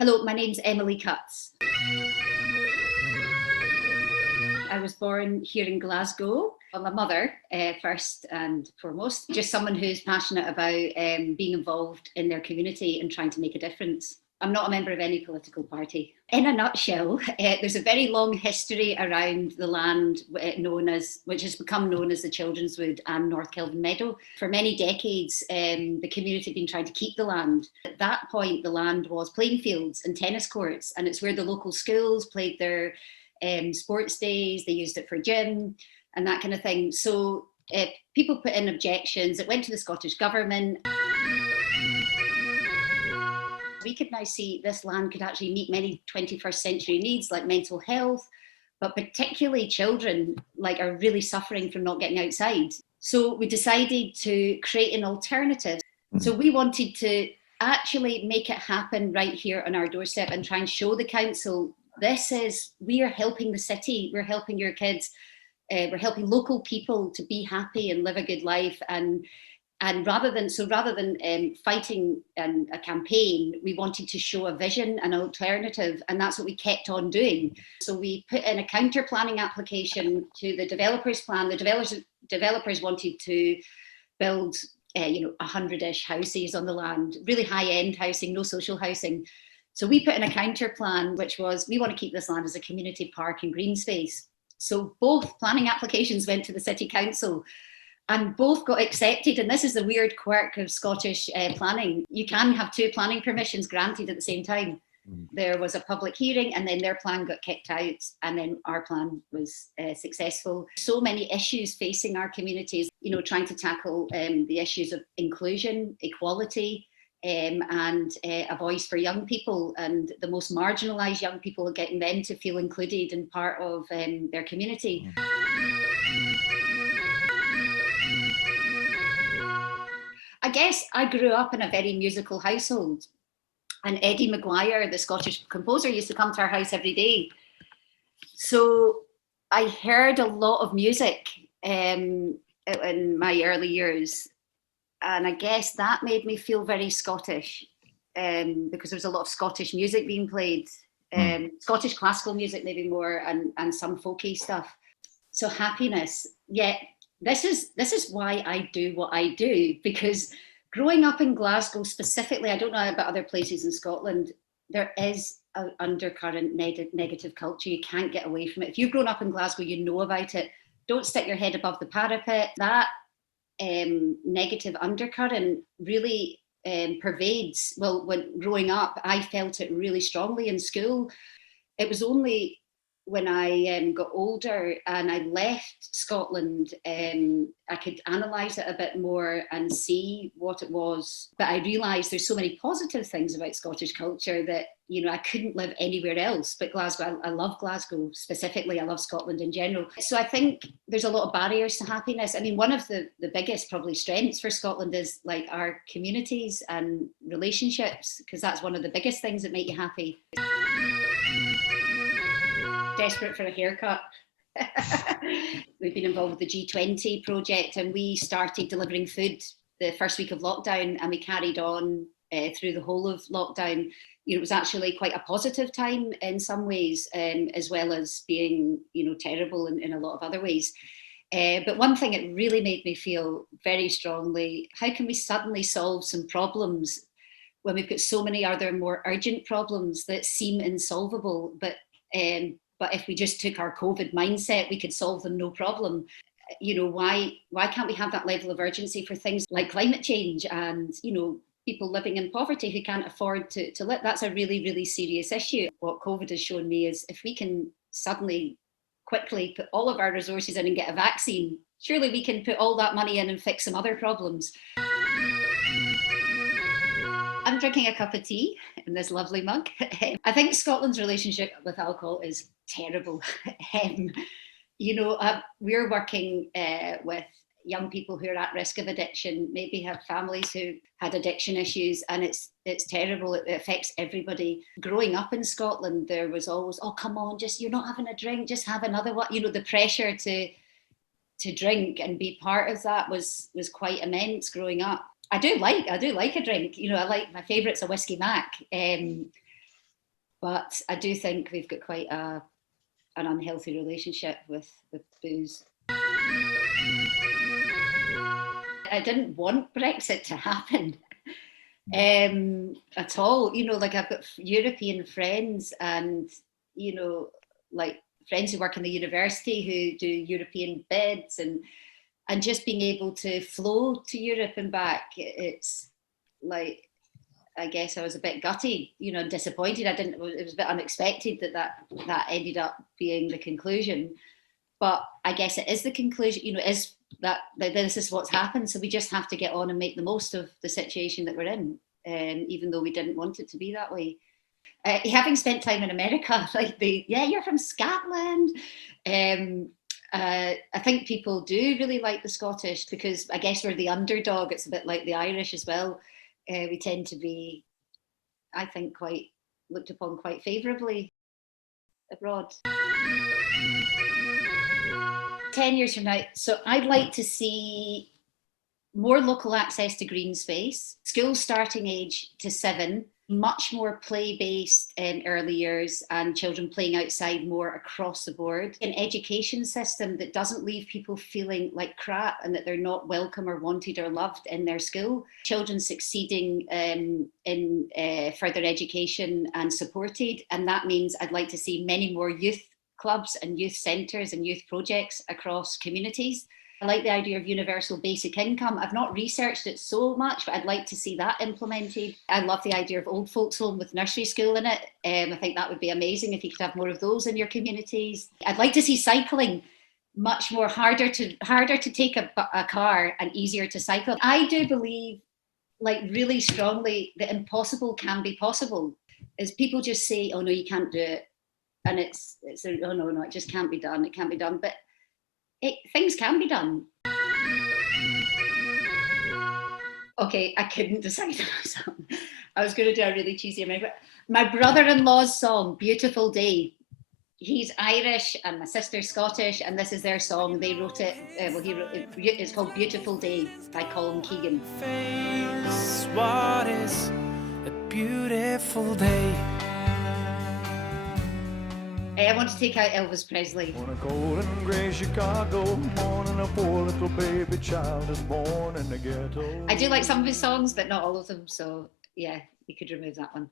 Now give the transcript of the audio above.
Hello, my name's Emily Cutts. I was born here in Glasgow. I'm a mother, first and foremost, just someone who's passionate about being involved in their community and trying to make a difference. I'm not a member of any political party. In a nutshell, there's a very long history around the land which has become known as the Children's Wood and North Kelvin Meadow. For many decades, the community had been trying to keep the land. At that point, the land was playing fields and tennis courts, and it's where the local schools played their sports days. They used it for gym and that kind of thing. So people put in objections. It went to the Scottish Government. We could now see this land could actually meet many 21st century needs like mental health, but particularly children are really suffering from not getting outside. So we decided to create an alternative. So we wanted to actually make it happen right here on our doorstep and try and show the council we are helping the city, we're helping your kids, we're helping local people to be happy and live a good life. And rather than fighting a campaign, we wanted to show a vision, an alternative, and that's what we kept on doing. So we put in a counter planning application to the developers plan. The developers wanted to build 100-ish houses on the land, really high-end housing, no social housing. So we put in a counter plan, which was we want to keep this land as a community park and green space. So both planning applications went to the City Council and both got accepted. And this is the weird quirk of Scottish planning. You can have two planning permissions granted at the same time. There was a public hearing and then their plan got kicked out and then our plan was successful. So many issues facing our communities, trying to tackle the issues of inclusion, equality, and a voice for young people and the most marginalised young people, getting them to feel included and part of their community. I guess I grew up in a very musical household, and Eddie Maguire, the Scottish composer, used to come to our house every day. So I heard a lot of music in my early years, and I guess that made me feel very Scottish because there was a lot of Scottish music being played, Scottish classical music maybe more, and some folky stuff. So happiness, yeah. This is why I do what I do, because growing up in Glasgow specifically, I don't know about other places in Scotland, there is an undercurrent negative culture. You can't get away from it. If you've grown up in Glasgow, you know about it. Don't stick your head above the parapet. That negative undercurrent really pervades. Well, when growing up, I felt it really strongly in school. It was only when I got older and I left Scotland, I could analyse it a bit more and see what it was. But I realised there's so many positive things about Scottish culture that, I couldn't live anywhere else but Glasgow. I love Glasgow specifically. I love Scotland in general. So I think there's a lot of barriers to happiness. I mean, one of the biggest probably strengths for Scotland is our communities and relationships, because that's one of the biggest things that make you happy. Desperate for a haircut. We've been involved with the G20 project, and we started delivering food the first week of lockdown, and we carried on through the whole of lockdown. It was actually quite a positive time in some ways, as well as being, terrible in a lot of other ways. But one thing it really made me feel very strongly: how can we suddenly solve some problems when we've got so many other more urgent problems that seem insolvable, but if we just took our COVID mindset, we could solve them no problem. Why can't we have that level of urgency for things like climate change and, people living in poverty who can't afford to live? That's a really, really serious issue. What COVID has shown me is if we can suddenly, quickly put all of our resources in and get a vaccine, surely we can put all that money in and fix some other problems. I'm drinking a cup of tea in this lovely mug. I think Scotland's relationship with alcohol is terrible. We're working with young people who are at risk of addiction, maybe have families who had addiction issues, and it's terrible. It affects everybody. Growing up in Scotland, there was always, oh, come on, just, you're not having a drink, just have another one. The pressure to drink and be part of that was quite immense growing up. I do like a drink. I like, my favourite's a whiskey mac. But I do think we've got quite an unhealthy relationship with booze. I didn't want Brexit to happen at all. You know, like I've got European friends and, you know, like friends who work in the university who do European bids and just being able to flow to Europe and back, it's like, I guess I was a bit gutted, you know, and disappointed. It was a bit unexpected that ended up being the conclusion. But I guess it is the conclusion, you know, is that this is what's happened. So we just have to get on and make the most of the situation that we're in, even though we didn't want it to be that way. Having spent time in America, like yeah, you're from Scotland. I think people do really like the Scottish because I guess we're the underdog. It's a bit like the Irish as well. We tend to be, I think, quite looked upon quite favourably abroad. 10 years from now, so I'd like to see more local access to green space, school starting age to 7, much more play-based in early years and children playing outside more across the board. An education system that doesn't leave people feeling like crap and that they're not welcome or wanted or loved in their school. Children succeeding in further education and supported. And that means I'd like to see many more youth clubs and youth centres and youth projects across communities. I like the idea of universal basic income. I've not researched it so much, but I'd like to see that implemented. I love the idea of old folks home with nursery school in it. I think that would be amazing if you could have more of those in your communities. I'd like to see cycling much more harder to take a car and easier to cycle. I do believe, like really strongly, that impossible can be possible. Is people just say, "Oh no, you can't do it," and it's oh no, it just can't be done. It can't be done, but things can be done. Okay, I couldn't decide on a song. I was going to do a really cheesy American. My brother-in-law's song, "Beautiful Day." He's Irish and my sister's Scottish, and this is their song. They wrote it. He wrote it. It's called "Beautiful Day" by Colin Keegan. What is a beautiful day? I want to take out Elvis Presley. On a cold and grey Chicago morning, a poor little baby child is born in the ghetto. I do like some of his songs, but not all of them. So yeah, you could remove that one.